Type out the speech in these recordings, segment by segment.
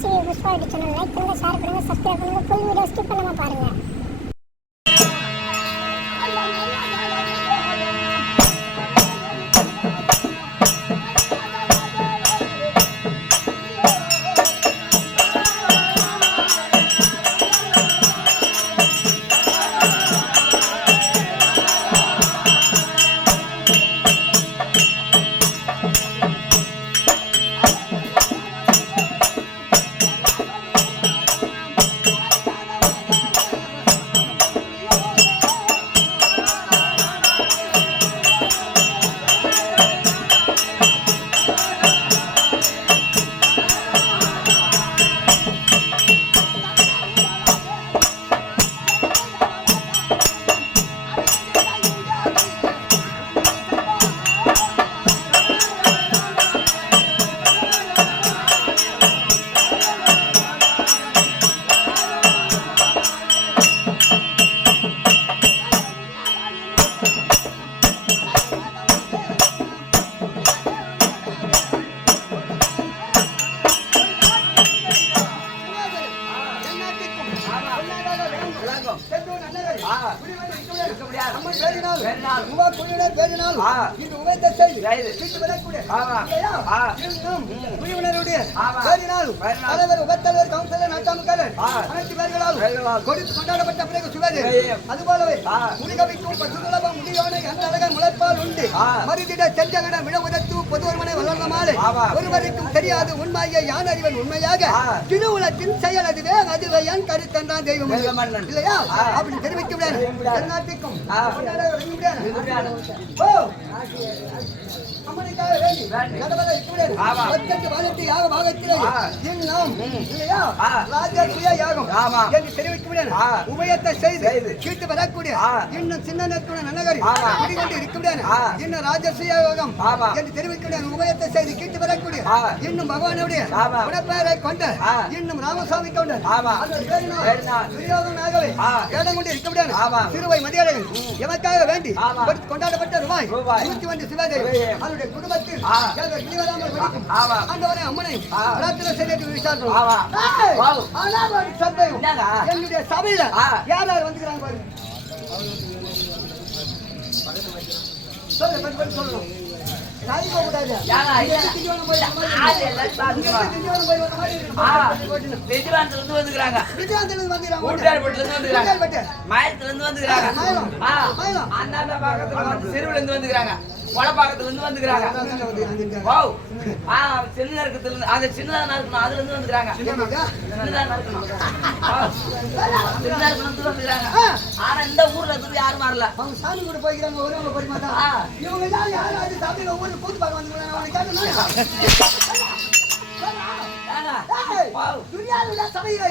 புதுசு Pushpa channel like பண்ணுங்க, share பண்ணுங்க, சப்ஸ்கிரைப் பண்ணுங்க. ஃபுல் வீடியோ ஸ்கிப் பண்ணாம பாருங்க. கொண்டாடப்பட்ட பிறகு சுகது அதுபோலவே முடிகவிக்கும் பசுதளபம் முடியோனை அந்த அழகன் முளைப்பால் உண்டு மருதிட செஞ்சகட விழவுதத்து பொதுவர்மனை வளர்ந்த மாலை ஒருவருக்கும் தெரியாது உண்மையை யான் அறிவன் உண்மையாக திருவுலத்தின் செயல் அதுவே என் கருத்தன்றான் தெய்வம் இல்லையா அப்படி தெரிவிக்க முடியாது நாட்டுக்கும் அம்மனுக்காக வேண்டி நடவதை இருக்கிறது ஒத்தட்டு வாழத்து யாக பாகத்திலே இன்னும் இல்லையா ராஜ்ய யாகம் என்று தெரிவிக்க முடியாது உபயத்தை செய்து கீட்டு வரக்கூடிய இன்னும் சின்ன நேரத்துடன் நன்னகரி குடிகொண்டு இருக்க முடியாது இன்னும் ராஜஸ்ரீ யாகம் என்று தெரிவிக்க முடியாது உபயத்தை செய்து கீட்டு வரக்கூடிய இன்னும் பகவானுடைய உடற்பெயரை கொண்ட இன்னும் ராமசாமி கொண்ட துரியோதனாகவே வேடம் கொண்டு இருக்க முடியாது சிறுவை மதியழகன் எமக்காக வேண்டி கொண்டாடப்பட்ட ரூபாய் 101 சிவதேவி அவருடைய குடும்பத்தில் வெளிவராமல் படிக்கும் ஆண்டவரை அம்மனை பிரார்த்தனை செய்து விசாரிக்கிறோம். என்னுடைய சபையில யார் யார் வந்துக்கிறாங்க பாருங்க. சொல்லணும் கொலப்பாக்கத்துல இருந்து வந்துக்கிறாங்க. சின்ன இருக்கத்துல அது சின்னதா இருக்கணும், அதுல இருந்து வந்துக்கிறாங்க. ஆனா இந்த ஊர்ல இருந்து யாரும் வரல. அவங்க சாமி கூட போய்க்கிறாங்க. ஒருவங்க போய் மாட்டாங்க. இவங்க தான் யாராவது சாமியில ஊர்ல கூத்து பார்க்க வந்துக்கிறாங்க. அவனுக்கு துரியாதுல சபையிலே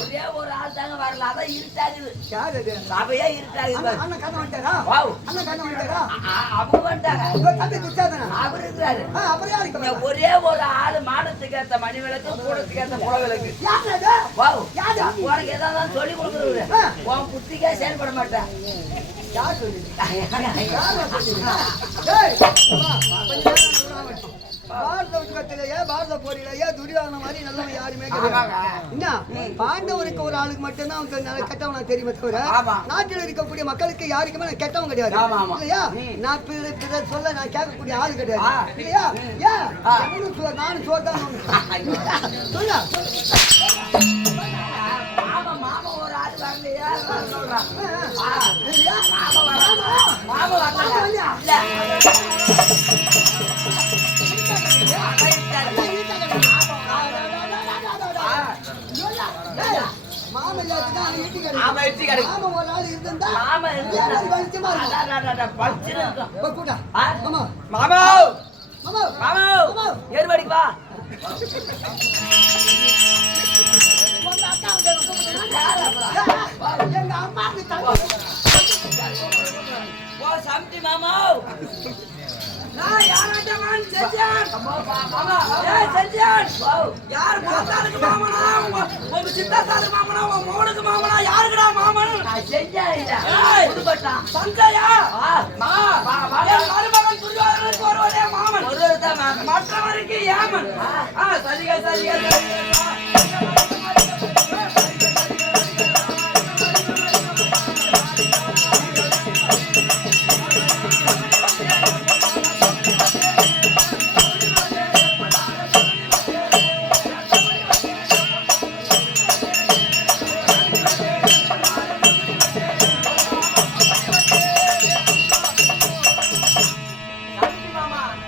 ஒரே ஒரு ஆள் தாங்க வரல. அதான் இருட்டாகுது. சபையா இருட்டாகுது. அண்ணன் கண்ண வந்துட்டாரா? அண்ணன் கண்ண வந்துட்டாரா? அவங்க வந்துட்டாங்க. அவர் இருக்கிறாரு. அப்புறம் யாரு? ஒரே ஒரு ஆளு மாடத்துக்கு ஏத்த மணி விளக்கு, கூடத்துக்கு ஏத்த புல விளக்கு. உனக்கு ஏதாவது சொல்லி கொடுக்குறது உன் புத்திக்கே செயல்பட மாட்டேன். யார் சொல்லி? பாரத போரிலேயே துரியோதன மாதிரி நல்லவன் யாருமே கிடையாது. பாண்டவருக்கு ஒரு ஆளுக்கு மட்டும்தான் கெட்டவனா தெரியுமே தவிர நாட்டில் இருக்கக்கூடிய மக்களுக்கு யாருக்குமே நான் கெட்டவன் கிடையாது இல்லையா. நான் சொல்ல நான் கேட்கக்கூடிய ஆளு கிடையாது இல்லையா. நானும் சோர்தான் சொல்ல மாமா ஒரு ஆள் வரலையா சொல்றான். ஏறுபடிக்கு வா. சம்டி மாமா நான் யாராட்டமான் செஞ்சான். மாமா ஏய் செஞ்சான். யார் பார்த்தாலும் மாமானா அடிபட்டான். சஞ்சயா ஆ, என் மருமகன் துரியோதனனுக்கு ஒருவனே மாமன், ஒருவர்தான் மாமன். மற்றவருக்கு ஏமன். சரிக சரிக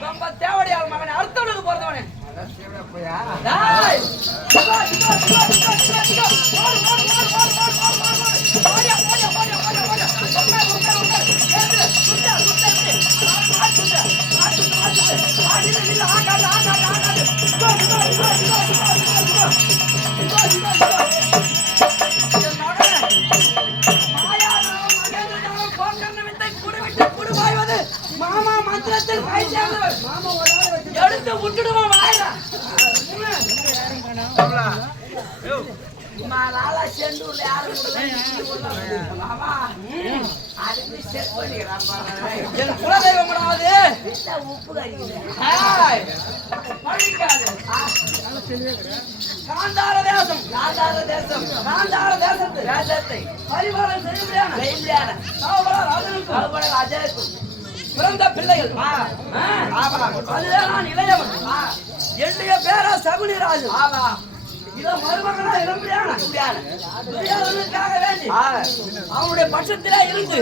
ரொம்ப தேவடியால் மகன் அர்த்தனுக்கு பிறந்தவனே. டேய், சிவா, சிவா, சிவா, சிவா, சிவா, சிவா. ஓடு, ஓடு, ஓடு, ஓடு, ஓடு, ஓடு, ஓடு, ஓடு. ஓடியா, ஓடியா, ஓடியா, ஓடியா, ஓடியா. உட்காரு, உட்காரு, உட்காரு. ஏறு, சுத்த, சுத்த, இப்படி. ஆடு, சுத்த, ஆடு, சுத்த, ஆடு, சுத்த. ஆடு, நில்லு, நில்லு, ஆகாது, ஆகாது, ஆகாது. சிவா, சிவா, சிவா, சிவா, சிவா, சிவா, சிவா. சிவா, சிவா, சிவா. என் மகனே, மாயாதாரம், மகேந்திரஜாலம், கோங்கர்ண வித்தை, குடுவிட்டு குடுவாய்வது மாமா மந்திரத்தில் கை சேர்ந்தவர். மாமா ஒரு ஆளை வச்சு எடுத்து விட்டுடுமா வாயில. நாளா செந்தூர்ல யாரும் மாமா அதுக்கு செக் பண்ணிக்கிறான் பாருங்க. என் குலதெய்வமாவது உப்பு கறிக்குது. மழிக்காது. காந்தார தேசம், காந்தார தேசம், காந்தார தேசத்து தேசத்தை பரிபாலனம் செய்யும்படியான வெயிலான சோபரார் ராஜனுக்கும் அவபட ராஜாவுக்கும் பிறந்த பிள்ளைகள். அதுதான் நான் இளையவன். என்னுடைய பேரா சகுனிராஜன். ஆமா இத மருமகனா இளம்பியான துரியோதனனுக்காக வேண்டி அவனுடைய பட்சத்திலே இருந்து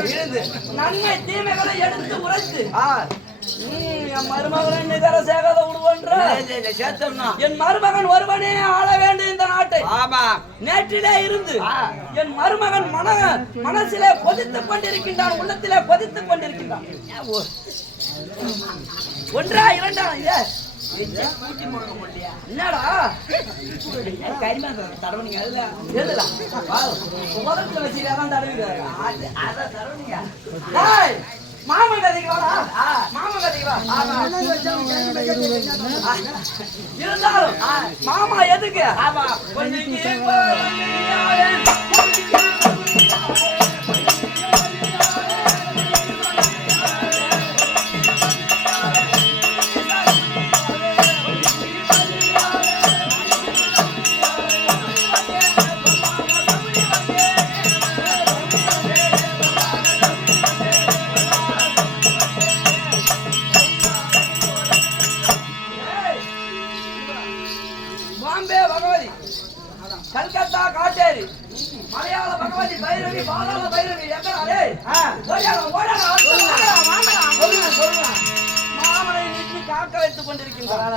நன்மை தீமைகளை எடுத்து உரைத்து என் மருமகன் நிகர சேகத விடுவன்ற சேர்த்தோம்னா என் மருமகன் ஒருவனே ஆள வேண்டும் இந்த நாட்டை. ஆமா நேற்றிலே இருந்து என் மருமகன் மனசிலே கொதித்துக் கொண்டிருக்கின்றான், உள்ளத்திலே கொதித்துக் கொண்டிருக்கின்றான். ஒன்றா இரண்டா இது என்னடா கைமா தடவுனீங்க அதுல எதுல முதல்ல வச்சுதான் தடவிடுறாங்க. அத தடவுனீங்க. டேய், மாமன் கதைக்கு வாடா. மாமன் கதைக்கு வா. என்னன்னு வச்சா அவன் கேட்க மாட்டேன். இருந்தாலும் மாமா எதுக்கு? ஆமா கொஞ்சம் இங்கே போய் பாம்பே பகவதி, கல்கத்தா காட்டேரி, மலையாள பகவதி பைரவி, பாதாள பைரவி எங்கடா? மாமனை நின்று காக்க வைத்துக் கொண்டிருக்கின்றார்.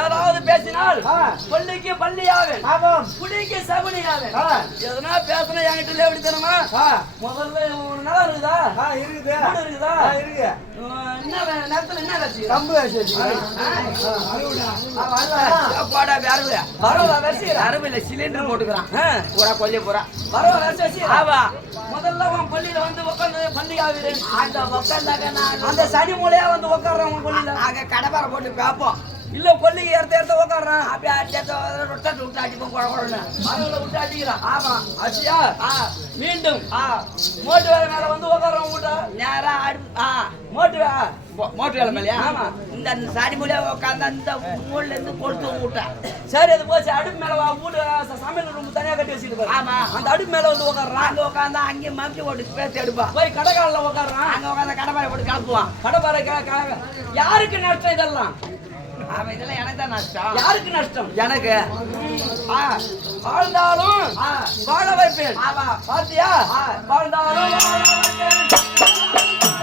ஏதாவது பேசினால் பள்ளிக்கு பள்ளியாவேன், குடிக்கு சகுனியாவேன். எதனா பேசணும் என்கிட்ட எப்படி தரமா? முதல்ல ஒரு நிலம் இருக்குதா? இருக்குது வீடு இருக்குதா? இருக்கு என்ன நேரத்துல என்ன வச்சு கம்பு போடா வேறு பரவாயில்ல வச்சுக்கிறேன். அருமையில சிலிண்டர் போட்டுக்கிறான் பூரா கொல்ல போறா பரவாயில்ல வச்சு ஆமா முதல்ல உன் பள்ளியில வந்து உட்காந்து பள்ளிக்காவிடு. அந்த உட்காந்தாக்க நான் அந்த சனி மூலையா வந்து உட்காடுறான் உன் பள்ளியில. நாங்க கடப்பார போட்டு பேப்போம். இல்ல கொல்லிக்கு எடுத்த உட்காடுறான். அப்படியே அடிச்ச விட்டு அடிப்போம் குழந்தை மரங்களை விட்டு அடிக்கிறான். ஆமா அச்சியா மீண்டும் மோட்டு வேலை மேல வந்து உட்காடுறான் வீட்டை நேரா அடி மோட்டு மோட்டர் வேலை மேலையா ஆமா. இந்த சாடி மூலியா உட்காந்து அந்த மூணுல இருந்து கொளுத்து விட்டேன். சரி அது போச்சு. அடுப்பு மேல வீடு சமையல் ரூம் தனியா கட்டி வச்சுட்டு ஆமா அந்த அடுப்பு மேல வந்து உட்காடுறான். அங்க உட்காந்தா அங்கே மம்பி போட்டு பேசி எடுப்பான். போய் கடைக்காலில் உட்காடுறான். அங்க உட்காந்து கடப்பாரை போட்டு கிளப்புவான். கடைப்பாறை யாருக்கு நஷ்டம் இதெல்லாம்? அவன் இதெல்லாம் எனக்கு தான் நஷ்டம். யாருக்கு நஷ்டம்? எனக்கு வாழ்ந்தாலும் வாழ வைப்பேன். ஆமா பாத்தியா? வாழ்ந்தாலும் வாழ வைப்பேன்.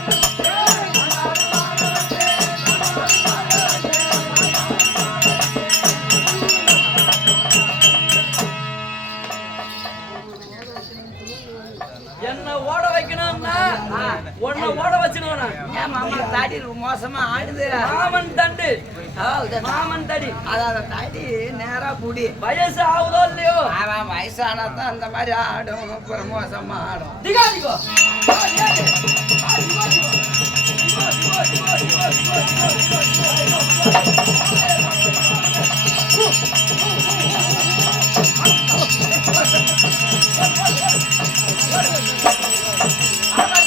என்ன ஓட வைக்கணும்னா ஒன்ன ஓட வச்சுடுவேன். ஏன் மாமா தாடி மோசமா ஆடுது. மாமன் தண்டு, மாமன் தடி. அதாவது தாடி நேரா புடி. வயசு ஆகுதோ இல்லையோ? அவன் வயசானதான் அந்த மாதிரி ஆடும். அப்புறம் மோசமா ஆடும். திகாதிகோ ஆமா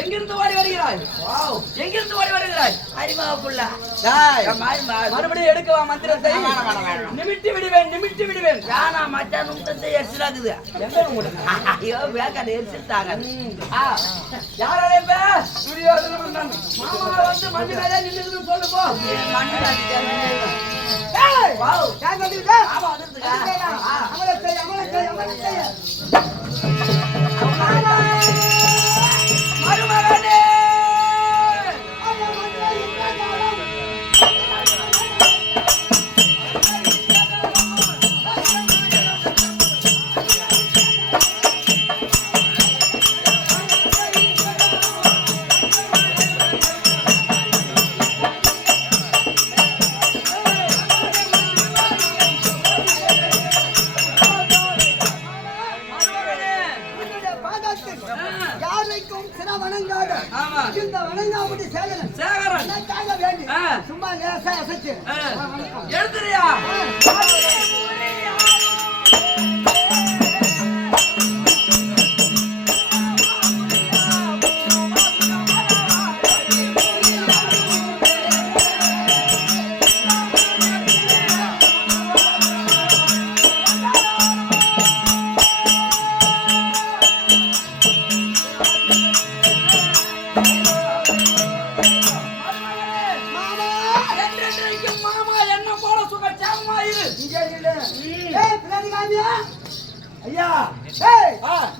எங்கிருந்து ஓடி வருகிறாய்? எங்கிருந்து ஓடி வருகிறாய்? அறிமுக புள்ள மறுபடியும் எடுக்கவா மந்திரத்தை? நிமிட்டி விடுவேன், நிமிட்டி விடுவேன். யானா மச்சான் முட்டத்தை எரிச்சலாக்குது. ஐயோ வேக்காட எரிச்சிட்டாங்க. யாரே இப்ப? துரியோதன மன்னன். மாமா வந்து மண்ணு மேலே நின்னுதுன்னு சொல்லு போ. மண்ணு ஏய் வாவ் யார் வந்தீங்க? ஆமா வந்துருக்கா. அமலத்தை மருமகனே சும்மா லேசா அசைச்சு எழுதுறியா?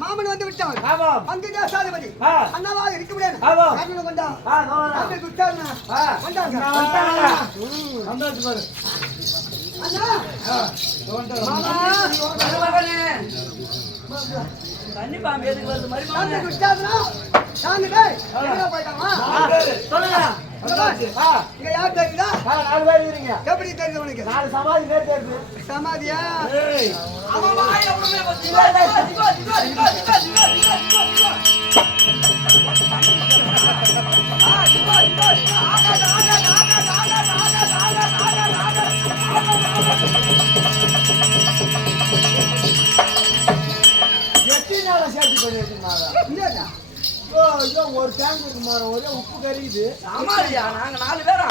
மாமன் வந்து விட்டான். அங்கு தேசாதிபதி அண்ணாவா இருக்க முடியாது. கண்டிப்பா எதுக்கு வருது மாதிரி சொல்லுங்க. இங்க யார் தெரியுதா? 4 பேர் இருக்கீங்க. எப்படி தெரியுது உனக்கு? 4 சமாதி பேர் தெரியுது. சமாதியா? அவன் வாயில உடனே வந்து ஒரு டேங்க் இருக்குமா? ஒரே உப்பு கறியுது. ஆமாடியா, நாங்க 4 பேரா?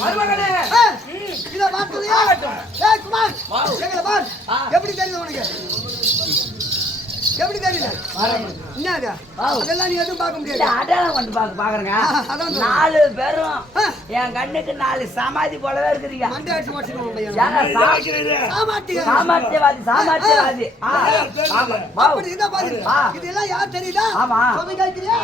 மருமகனே இத பார்த்ததையா? ஏய் குமார், எங்கல பார். எப்படி தெரியுது உனக்கு? எப்படி தெரியல? என்னடா? அதெல்லாம் நீ எதுவும் பார்க்க முடியாது. அடையாளம் வந்து பாக்குறேங்க. 4 பேரும் என் கண்ணுக்கு 4 சமாதி போலவே இருக்கிறீங்க. மண்டை அடிச்சு மாட்டிடுவோம் பையன். சாமர்த்தியவாதி சாமர்த்தியவாதி. அப்படி இத பாரு. இதெல்லாம் யார் தெரியுதா? ஆமா. சொல்ல கேக்குறியா?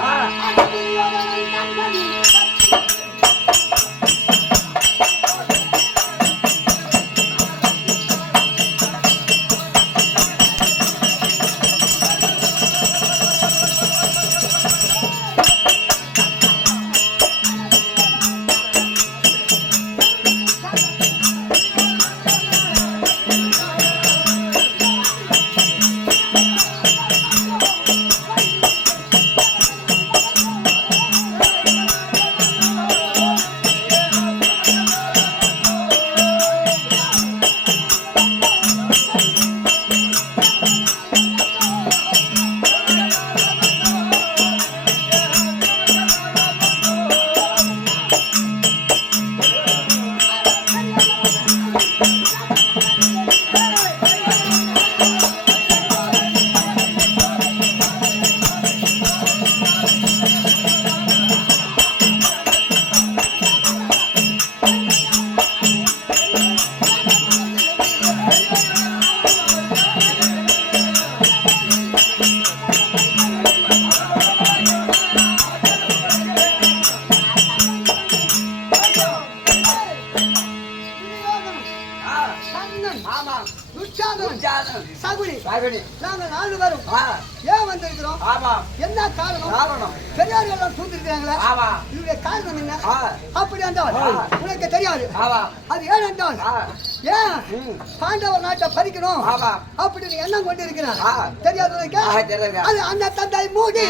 நாங்கள் 4 பேரும் ஏன் வந்திருக்கிறோம்? என்ன காரணம்? பெரியார்கள் எல்லாம் சூழ்ந்திருக்கிறாங்களா? இதுடைய காரணம் என்ன? அப்படி என்றால் உனக்கு தெரியாது. அது ஏன் என்றால் ஏன் பாண்டவர் நாட்டை பறிக்கணும் அப்படின்னு எண்ணம் கொண்டு இருக்கிறார். தெரியாது உனக்கு? அது அந்த தந்தை மூடி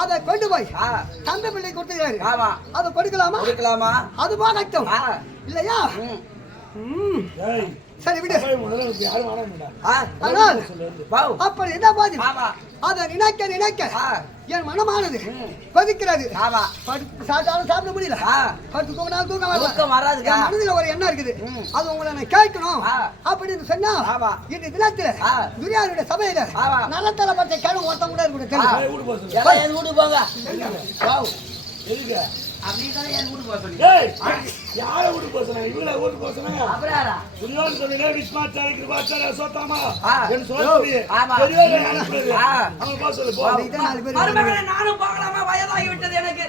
அதை கொண்டு போய் தந்தை பிள்ளை கொடுத்துக்கிறாரு. அதை கொடுக்கலாமா? அது போகட்டும் இல்லையா? சரி விடு. ஆனால் அப்படி என்ன பாதி அதை நினைக்க என் மனமானது கொதிக்கிறது. சாப்பிட முடியல. தூக்கம் வராது. என் மனதில் ஒரு எண்ணம் இருக்குது. அது உங்களை நான் கேட்கணும் அப்படின்னு சொன்னா இந்த தினத்துல துரியாருடைய சபையில நலத்தலை பட்ட கேள்வி ஒருத்தம் கூட இருக்கு. அப்படிதான் என் வீட்டு போக சொல்லி யார வீட்டு போக சொன்னாங்க? இவங்கள வீட்டு போக சொன்னாங்க. அப்புறம் புரியோன்னு சொன்னீங்க. விஸ்மாச்சாரி கிருபாச்சாரி அசோத்தாமா என்று சொல்லி பெரியவங்க அனுப்புறது. அவங்க போக சொல்லு. மருமகனே நானும் பார்க்கலாமா? வயதாகி விட்டது எனக்கு.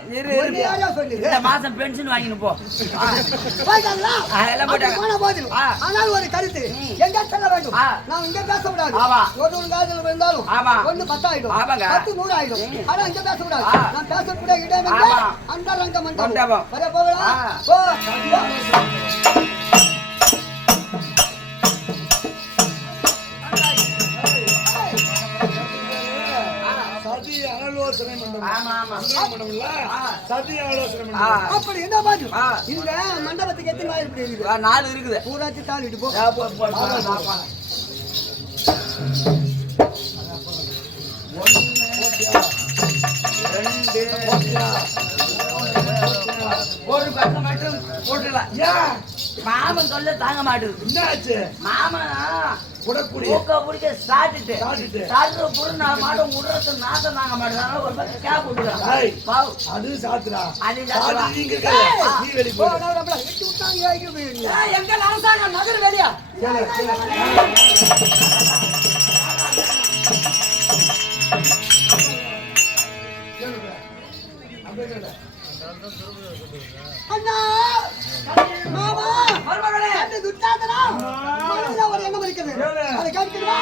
இந்த மாசம் பென்ஷன் வாங்கினு போ. போய்ட்டாங்களா? எல்லாம் போயிட்டாங்க. ஆனால் ஒரு கருத்து எங்க சொல்ல வேண்டும். நான் இங்க பேசக்கூடாது. ஒரு காலத்துல இருந்தாலும் ஒண்ணு 10 ஆயிடும், 10 100 ஆயிடும். ஆனா இங்க பேசக்கூடாது. நான் பேசக்கூடிய இடம் அந்த ரங்க மண்டபம். வர போகலாம். போ. சதி ஆலோசனை மண்டபம். சதி ஆலோசனை மண்டபம். அப்படி என்ன பாரு. இந்த மண்டபத்துக்கு எத்தனை வாயில் இருக்குது? 4 இருக்குது. பூராச்சி தாளிட்டு போ. ஒரு பக்கம் மட்டும் போட்டுலாம். மாமன் சொல்ல தாங்க மாட்டுது. மாமன் பிடிக்க சாப்பிட்டு நான் மாட்டோம் விடுறது நாசம் தாங்க மாட்டேன். ஒரு பக்கம் கேப் விட்டுக்கலாம். அது சாத்துறா. எங்க அரசாங்கம் நகர் வெளியா அண்ணா மாமா மருமகளே அந்த துட்டாதனா மனதில ஒரு எண்ணம் இருக்குது. அதை கேட்கிறவா?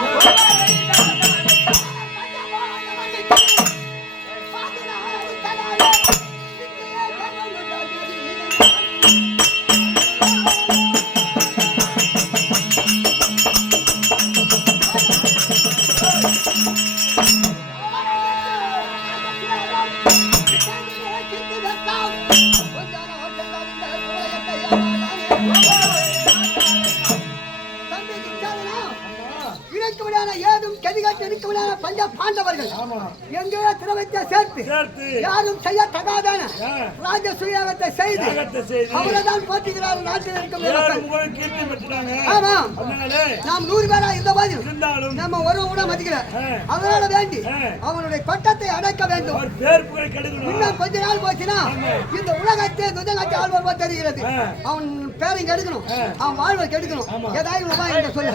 பாண்டவர்கள் எங்கேயோ திரவத்தை சேர்த்து யாரும் செய்ய தகாதான ராஜ சுயாகத்தை செய்து அவரைதான் போற்றுகிறார். நாட்டில் இருக்கும் நாம் 100 பேரா இருந்த மாதிரி நம்ம ஒரு கூட மதிக்கல. அதனால வேண்டி அவனுடைய பட்டத்தை அடைக்க வேண்டும். இன்னும் கொஞ்ச நாள் போச்சுன்னா இந்த உலகத்தை துஜகத்தை ஆழ்வா தெரிகிறது. அவன் பேரையும் கெடுக்கணும், அவன் வாழ்வை கெடுக்கணும். ஏதாவது உபாயம் என்று சொல்லு.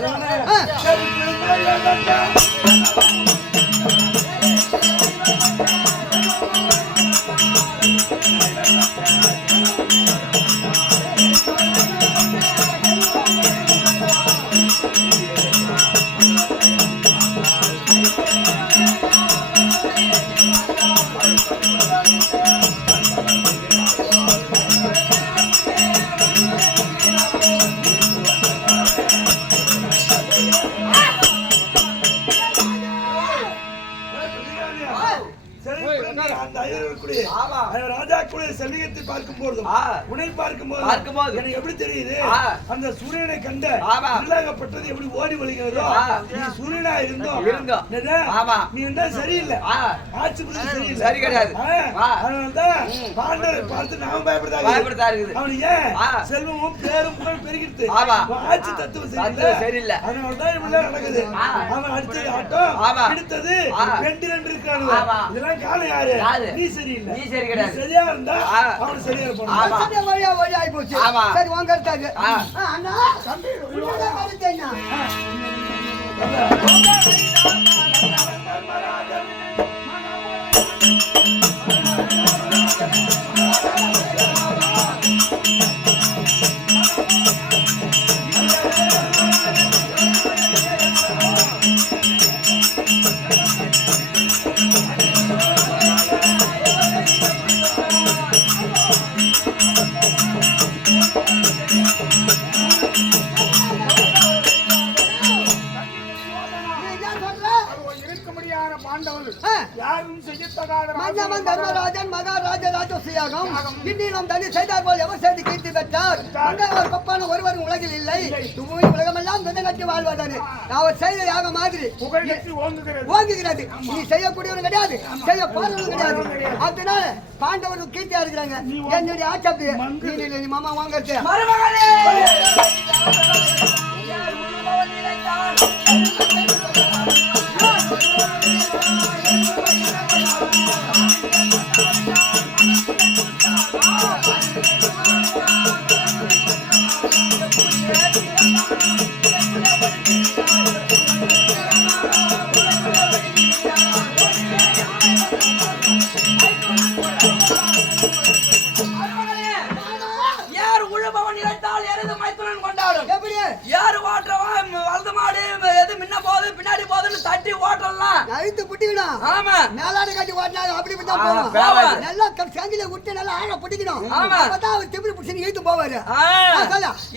ராஜாக்குடைய செல்வியத்தை பார்க்கும் போதும் உன்னை பார்க்கும் போது எனக்கு எப்படி தெரியுது அந்த சூரியனை கண்ட உள்ளாகப்பட்டது எப்படி ஓடி வழிகிறதோ நீ சூரியனா இருந்தோம் நீ என்ன சரியில்லை ஆட்சி புரிந்து சரியில்லை சரி கிடையாது அதனாலதான் பாண்டவரை பார்த்து நாம பயப்படுதா இருக்குது அவனு ஏன் செல்வமும் பேரும் புகழ் பெருகிட்டு ஆட்சி தத்துவம் சரியில்லை அதனாலதான் இவ்வளவு நடக்குது அவன் அடுத்த ஆட்டம் எடுத்தது 2 இருக்கானு இதெல்லாம் காலம் யாரு நீ சரியில்லை நீ சரி கிடையாது சரியா இருந்தா அவன் சரியா இருப்பான் வழி ஆகி போச்சு சரி வாங்க இருக்காங்க அண்ணா தம்பி உன்னோட கருத்தேன்னா தர்மராஜன் மகாராஜ ராஜசியாகம் இன்னும் தனி செய்தார் போல் எவர் செய்து கீர்த்தி பெற்றார் ஒரு பப்பான ஒருவர் உலகில் இல்லை உலகமெல்லாம் கட்டி வாழ்வதானே அவர் செய்த யாக மாதிரி ஓங்குகிறது நீ செய்யக்கூடியவரும் கிடையாது செய்ய போறவரும் கிடையாது அதனால பாண்டவரும் கீர்த்தியா இருக்கிறாங்க என்னுடைய ஆட்சி நீ மாமா வாங்கறது யாரு ஓட்டுறவன் வலது மாடு எது முன்ன போகுது பின்னாடி போகுதுன்னு தட்டி ஓட்டலாம் அழுத்து புட்டிக்கணும் ஆமா மேலாடு கட்டி ஓட்டினா அப்படி தான் போகும் நல்லா சங்கில விட்டு நல்லா ஆழ புட்டிக்கணும் அப்பதான் அவர் திமிரி புடிச்சு இழுத்து போவாரு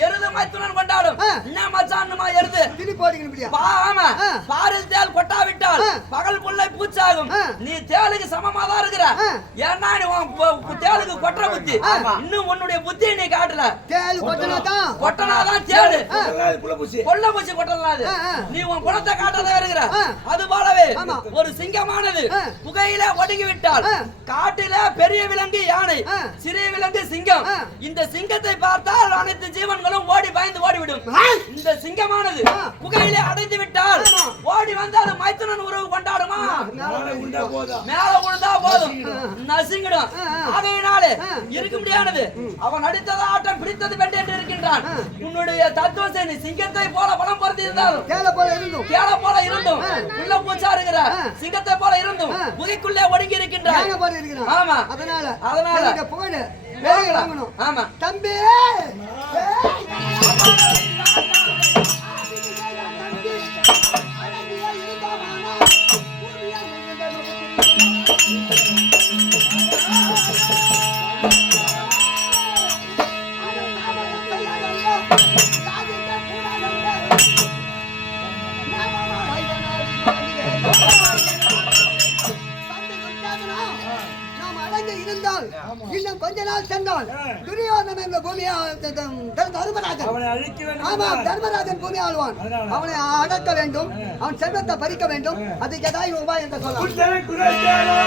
எருது மைத்துனன் கொண்டாடும் என்ன மச்சான்னுமா எருது திரி போடுங்க ஆமா பாரில் தேல் கொட்டாவிட்டால் பகல் புள்ளை பூச்சாகும் நீ தேலுக்கு சமமா தான் இருக்கிற ஏன்னா நீ தேலுக்கு கொட்டுற புத்தி இன்னும் உன்னுடைய புத்தியை நீ காட்டல தேலு கொட்டனாதான் தேடு கொள்ள பூச்சி கொட்டலாது நீ உன் குணத்தை காட்டல இருக்கிற அது போலவே ஒரு சிங்கமானது புகையில ஒடுங்கி விட்டால் காட்டில பெரிய விலங்கு யானை சிறிய விலங்கு சிங்கம் இந்த சிங்கத்தை பார்த்தால் அனைத்து ஜீவன்களும் ஓடி பயந்து ஓடிவிடும் இந்த சிங்கமானது புகையில அடைந்து விட்டால் ஓடி வந்து அது மைத்துனன் உறவு கொண்டாடுமா மேல விழுந்தா போதும் நசுங்கிடும் ஆகையினாலே இருக்க முடியானது அவன் நடித்தது ஆட்டம் பிடித்தது பெண்டு என்று இருக்கின்றான் உன்னுடைய தத்துவத்தை நீ சிங்கத்தை போல பலம் பொருத்தி இருந்தாலும் கேள போல இருந்தும் உள்ள பூச்சா இருக்கிற சிங்கத்தை போல இருந்தும் புகைக்குள்ளே ஒடுங்கி இருக்கின்றான் ஆமா அதனால புகழ் ஆமா தம்பி இன்னும் கொஞ்ச நாள் சென்றால் துரியோதனன் என்ற பூமியை தர்மராஜன் பூமி ஆழ்வான் அவனை அடக்க வேண்டும் அவன் செல்வத்தை பறிக்க வேண்டும் அதுக்கு ஏதாவது உபாயம் என்று சொல்லலாம்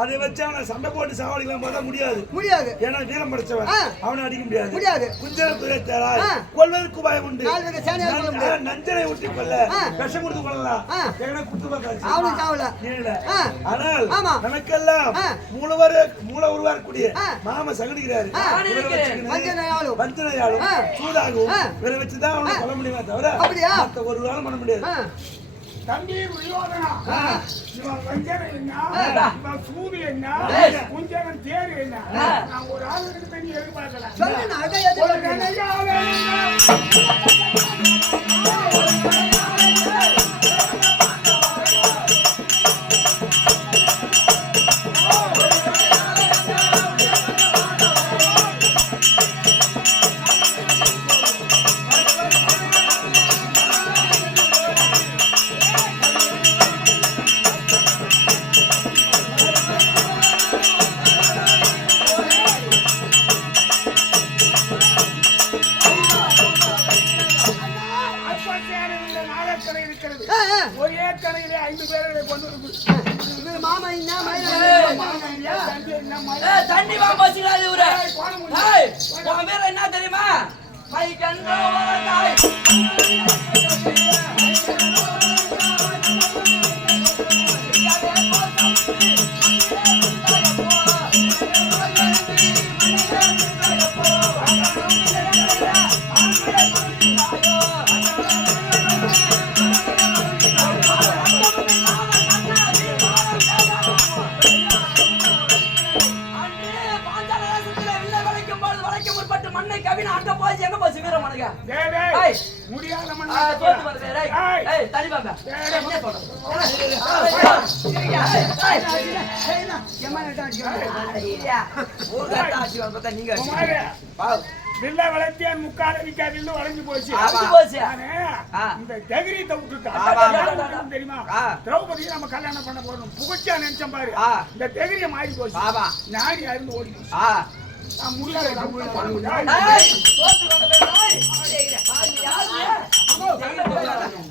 அதை வச்சு அவனை சண்டை போட்டு சாவடிக்கலாம் பார்த்தா முடியாது ஏன்னா வீரம் படைச்சவன் அவனை அடிக்க முடியாது குஞ்சல துரைத்தாராய் கொல்வதற்கு பயம் உண்டு நஞ்சனை ஊட்டி கொல்ல விஷம் கொடுத்து கொள்ளலாம் குத்து பார்த்தாச்சு ஆனால் நமக்கெல்லாம் மூல உருவாக்கக்கூடிய மாம சகடிக்கிறாரு வஞ்சனையாலும் சூதாகவும் இவரை வச்சுதான் அவனை கொல்ல முடியுமா தவிர ஒரு வேலை பண்ண முடியாது தம்பி துரியோதனா, இவன் வஞ்சனை என்ன, இவன் சூது என்ன, குஞ்சவன் தேர் என்ன, நான் ஒரு ஆளுக்கு தண்ணி எதிர்பார்க்கல. ஒரு கதையாக ஒரே கடையிலே 5 பேரை கொண்டு வந்து மாமா என்ன தண்ணி வாங்க வச்சுக்கிறாரு இவரு. உன் பேர் என்ன தெரியுமா? மை கண்டோ தாய் முடியாத வில்ல வளர்த்தியான் முக்கால விக்கா வில்லு வளைஞ்சு போச்சு. இந்த தைரியத்தை விட்டுட்டான் தெரியுமா? திரௌபதி நம்ம கல்யாணம் பண்ண போறோம் புகழ்ச்சியா நினைச்சோம் பாரு. இந்த தைரியம் மாறி போச்சு. நாடி அருந்து ஓடி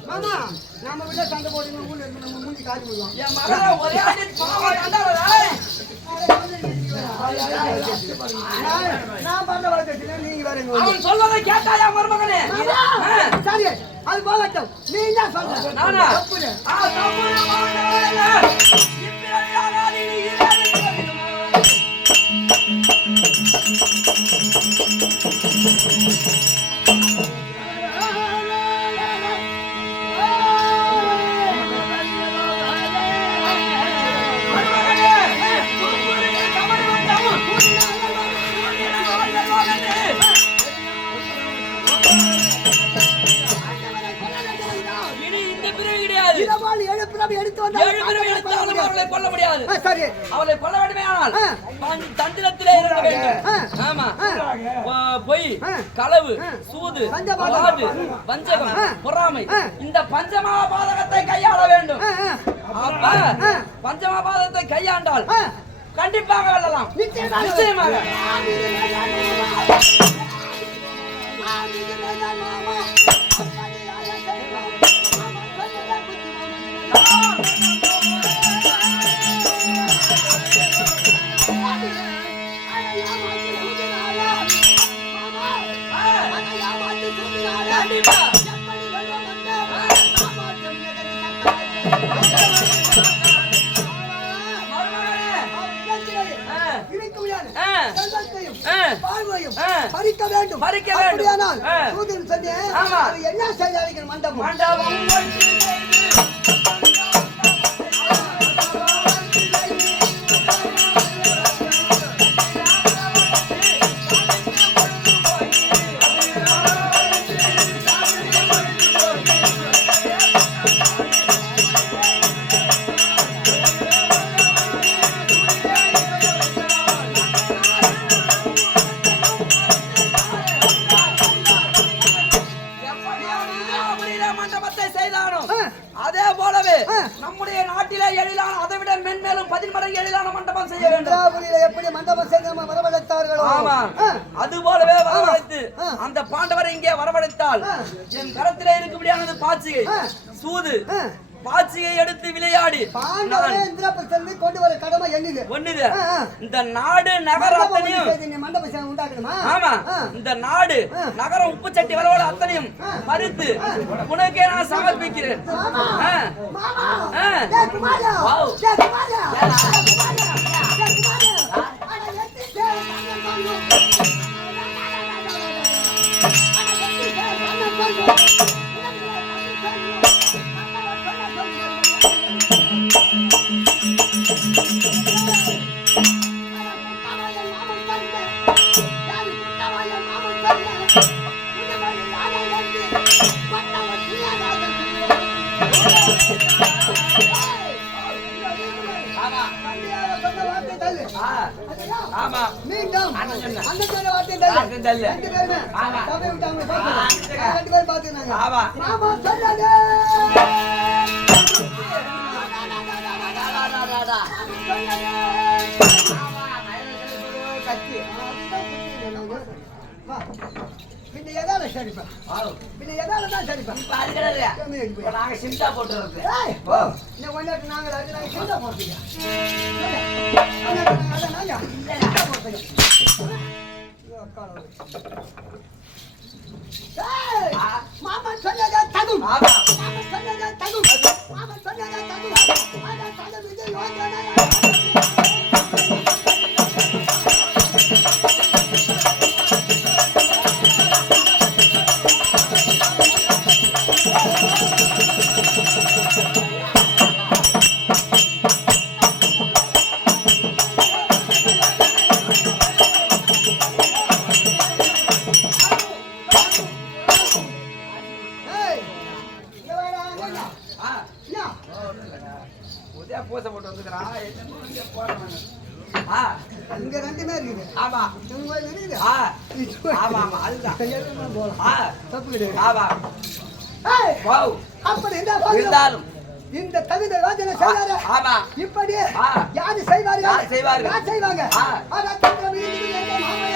மாமா நம்ம வீட்டுல சண்டை போட்டு மூஞ்சி காட்டி போடுவோம். நான் பண்ண வளர்த்து நீங்க வேற சொல்வதை கேட்டாயா மருமகனே? சரி அது போகட்டும். நீ என்ன சொல்ற? நானா? கொல்ல முடியாது. அவளை கொல்ல வேண்டுமேயானால் தண்டிலத்திலே இருக்க வேண்டும். ஆமா, பொய், களவு, சூது, வாது, வஞ்சகம், பொறாமை, இந்த பஞ்சமபாதகத்தை கையாள வேண்டும். அப்ப பஞ்சமபாதத்தை கையாண்டால் கண்டிப்பாக வெல்லலாம். நிச்சயமாக. பறிக்க வேண்டும். அப்படியானால் சூதின் சொன்னேன் என்ன செய்தார்கள்? மண்டபம் அதே போலவே நம்முடைய நாட்டிலே எழிலான அதை விட மென்மேலும் 10 மடங்கு எழிலான மண்டபம் செய்ய வேண்டும். எப்படி மண்டபம் செய்து வரவழைத்தார்களோ அது போலவே வரவழைத்து அந்த பாண்டவரை இங்கே வரவழைத்தால் என் கரத்திலே இருக்கும்படியானது பாச்சிகை, சூது, பாச்சியை எடுத்து விளையாடி கொண்டு வர கடமை ஒண்ணுது. இந்த நாடு நகரம் அத்தனையும் ஆமா, இந்த நாடு நகரம் உப்பு சட்டி வரவோட அத்தனையும் பறித்து உனக்கே நான் சமர்ப்பிக்கிறேன். ஆமா மீண்டும் அண்ணன் சொன்ன. அந்த சொல்ல வார்த்தை தள்ளு. வார்த்தை தள்ளு. ரெண்டு பேருமே ஆமா. சபை விட்டு அவங்க பார்த்து ரெண்டு பேரும் பார்த்துனாங்க. ஆமா. மாமா சொல்லாதே. கத்தி வா. பின்ன எதால சரிப்பா பின்ன எதால தான் சரிப்பா இப்ப அது கிடையாது. இப்ப நாங்க சிம்டா போட்டு இருக்கு. ஏய் ஓ. இந்த கொண்டாட்டு நாங்கள் அது நாங்கள் சின்ன போட்டீங்க மாமா சொன்னதா தகும் ஆமா. மாமா சொன்னதா தகும் மாமா சொன்னதா தகும் அத தகும் இது யோசனை பூசை போட்டு வந்துக்கிறான். இங்க ரெண்டுமே இருக்குது ஆமா உங்க இருக்குது ஆமா ஆமா அதுதான் தப்பு கிடையாது ஆமா அப்படி இருந்தா இருந்தாலும் இந்த தகுந்த யோஜனை செய்வாரு ஆமா இப்படி ஆ. யாரு செய்வார்கள் யார் செய்வார்கள்? யார் செய்வாங்க ஆ. ஆனா தந்திரம் இருக்குது என்ற மாமனை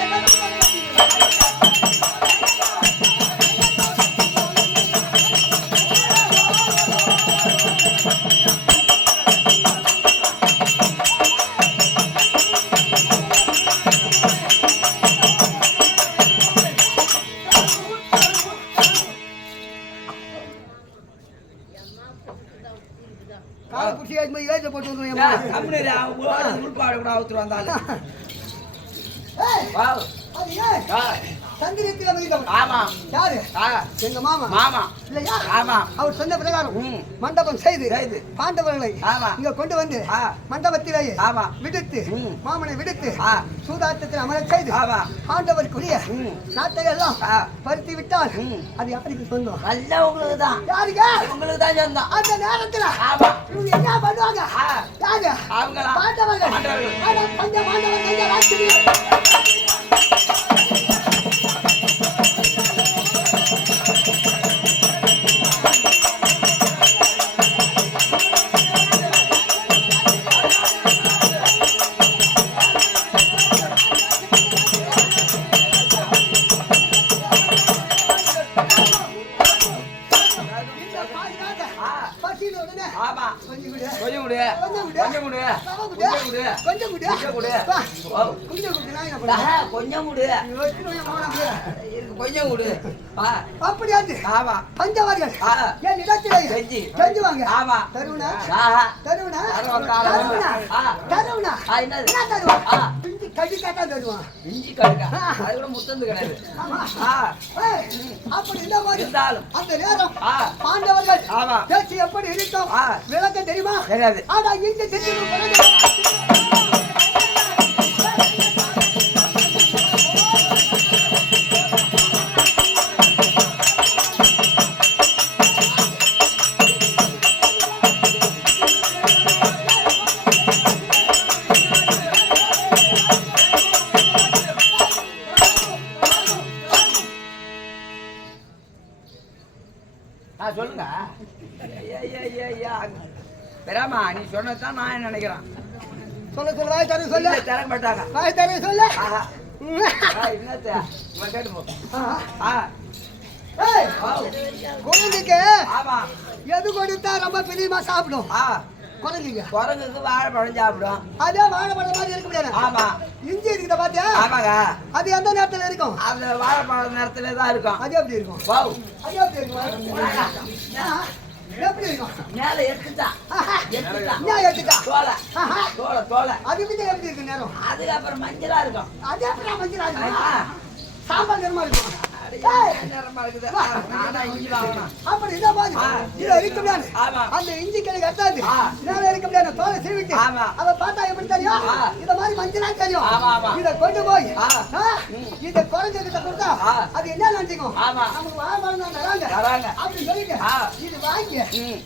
கால் குச்சி ஆச்சு ஏஜ் போட்டு வந்துருவேன் கம்பெனி உள்பாடு கூட அவுத்துரு வந்தாலும் அது ஏன் சந்திரத்தில் அமைந்தவர் ஆமா யாரு ஆ. எங்க மாமா மாமா இல்லையா ஆமா அவர் சொன்ன பிரகாரம் ம். மண்டபம் செய்து செய்து. பாண்டவர்களை ஆமா. இங்க கொண்டு வந்து ஆ. மண்டபத்திலேயே ஆமா. விடுத்து ம். மாமனை விடுத்து ஆ. சூதாட்டத்தில் அமரச் செய்து ஆமா. ஆண்டவருக்குரிய ம். நாட்டை எல்லாம் ஆ. பருத்தி விட்டால் ம். அது யாருக்கு சொந்தம் நல்ல உங்களுக்கு தான் யாருங்க உங்களுக்கு தான் சொந்தம் அந்த நேரத்துல ஆமா. இவங்க என்ன பண்ணுவாங்க ஆ. யாரு அவங்களா? பாண்டவர்கள் பாண்டவர்கள். ஆனா பஞ்ச பாண்டவர்கள் ராத்திரி பசியில் உடனே ஆமா கொஞ்சம் விடு கொஞ்சம் கொடு கொஞ்சம் விடு. கொஞ்சம் கொடு கொஞ்சம் கொடு கொஞ்சம் விடு கொஞ்சம் கொடு வா. ஓ. கொஞ்சம் விடு நான் என்ன பண்ணுவேன் கொஞ்சம் கொடு இருக்கு கொஞ்சம் கொடு அப்படியாது ஆமா பஞ்சவாதிகள் ஆ. என் இடத்திலே செஞ்சு. செஞ்சுவாங்க ஆமா. தருவனா ஆஹா. தருவனா தருவா. தருவனா ஆ. தருவனா என்னது? என்ன தருவான் ஆ. பிஞ்சு கடி காட்டா தருவான் இஞ்சி கடுக்கா அது கூட முத்தந்து கிடையாது ஆமா ஆ. ஏய், அப்படி இந்த மாதிரி இருந்தாலும் அந்த நேரம் ஆ. பாண்டவர்கள் ஆமா. பேச்சு எப்படி இருக்கும் ஆ. விளக்கம் தெரியுமா தெரியாது ஆனா இந்த தெரியும் சொல்லுங்க பெறாமா நீ சொன்னதான் நான் நினைக்கிறேன் சொல்ல சொல்ல வாய் தர சொல்ல இல்ல, திறக்க மாட்டாங்க வாய் தர சொல்ல ஆஹா. என்னத்த இவன் கேட்டு போ ஆ. ஏய், ஆ. குழந்தைக்கு ஆமா எது கொடுத்தா ரொம்ப பிரியமா சாப்பிடும் ஆ. குழந்தைங்க குரங்குக்கு வாழைப்பழம் சாப்பிடும் அதே வாழைப்பழம் மாதிரி இருக்க முடியாது ஆமா இஞ்சி இருக்குத பாத்தியா ஆமாங்க அது எந்த நேரத்துல இருக்கும் அந்த வாழைப்பழம் நேரத்துல தான் இருக்கும் அது எப்படி இருக்கும் வாவ் அது எப்படி இருக்கும் ஆ, எப்படி இருக்கும் மேல எடுத்துட்டா எடுத்துட்டா என்ன எடுத்துட்டா தோலை ஆஹா. தோலை அது விட எப்படி இருக்கு நேரம் அதுக்கப்புறம் மஞ்சளா இருக்கும் அது எப்படி மஞ்சள் ஆ. சாம்பார் நேரமா இருக்கும் நேரமா இருக்குது. நானா இஞ்சி வாங்கணும். அப்படி இந்த மாதிரி இதை இருக்க முடியாது. ஆமா. அந்த இஞ்சி கிளை கட்டாது மேல இருக்க முடியாது. தோலை சீவிட்டு ஆமா. அதை பார்த்தா எப்படி தெரியும்? இந்த மாதிரி மஞ்சளா தெரியும். ஆமா, ஆமா. இதை கொண்டு போய் இதை குறைஞ்சிட்ட கொடுத்தா அது என்ன நினைச்சுக்கும்? ஆமா. நமக்கு வாழ தராங்க அப்படி சொல்லிட்டு இது வாங்கி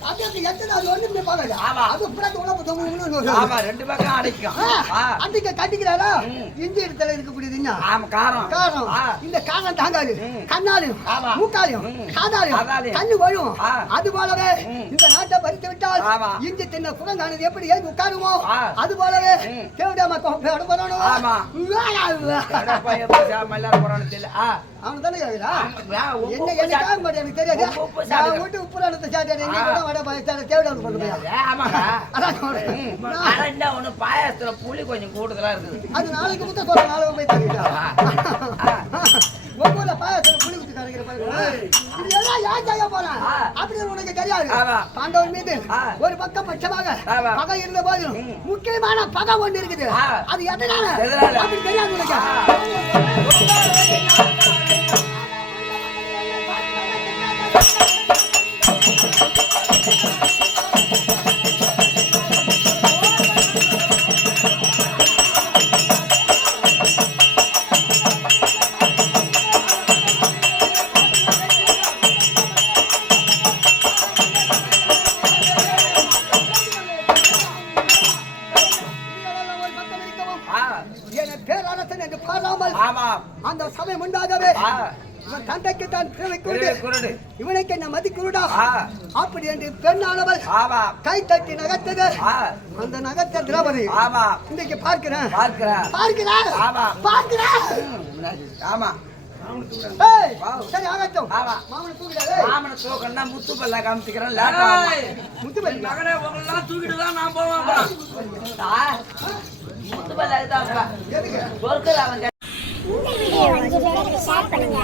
அதுக்கு எத்தனை அது ஒண்ணு பார்க்கல. ஆமா. அது புறத்து உள்ள ஆமா, ரெண்டு பக்கம் அடைக்கும். அதுக்கு கட்டிக்கிறாரா இஞ்சி இடத்துல இருக்கக்கூடியது ஆமா, காரம் காரம். இந்த காரம் தாங்காது. கண்ணாலையும் ஆமா. மூக்காலையும் காதாலையும் கண்ணு வழுவும். அது போலவே இந்த நாட்டை பறித்து விட்டால் இஞ்சி தின்ன குரங்கானது எப்படி ஏன் உட்காருமோ அது போலவே தேவடாம போறணும். ஆமா. அவனு தானே என்ன என்னக்காக மாட்டேன் எனக்கு தெரியாது. நான் வீட்டு உப்புரானத்தை சாப்பிட்டேன். எங்க கூட வட பாயசால தேவடாம கொண்டு போய் ஒண்ணு பாயசத்துல புளி கொஞ்சம் கூடுதலா இருக்குது. அது நாளைக்கு முத்த சொல்ல நாளைக்கு போய் தருவீங்களா? ஒவ்வொரு பாயசத்துல புளி ஊத்தி கரைக்கிற பாருங்க. இதெல்லாம் ஏன் செய்ய போறேன் அப்படின்னு உனக்கு தெரியாது. பாண்டவர் மீது ஒரு பக்கம் பட்சமாக பகை இருந்த போதிலும் முக்கியமான பகை ஒன்று இருக்குது. அது எதனால அப்படி தெரியாது உனக்கு. அந்த சமயம் உண்டாகவே தந்தைக்கு தான் இவனுக்கு என்ன மதி குருடா அப்படி என்று பெண்ணானவள் கை தட்டி நகர்த்தது. அந்த நகர்த்த திரௌபதி இன்னைக்கு பார்க்கிறேன். சரி ஆகட்டும். மாமனை தூக்கிடாது. முத்து பல்ல காமிச்சுக்கிறேன். முத்து பல்ல மகனே உங்களெல்லாம் தூக்கிட்டு தான் நான் போவேன். முத்து பல்ல எதுக்கு பொறுக்கல அவங்க. இந்த வீடியோ 5 பேருக்கு ஷேர் பண்ணுங்க.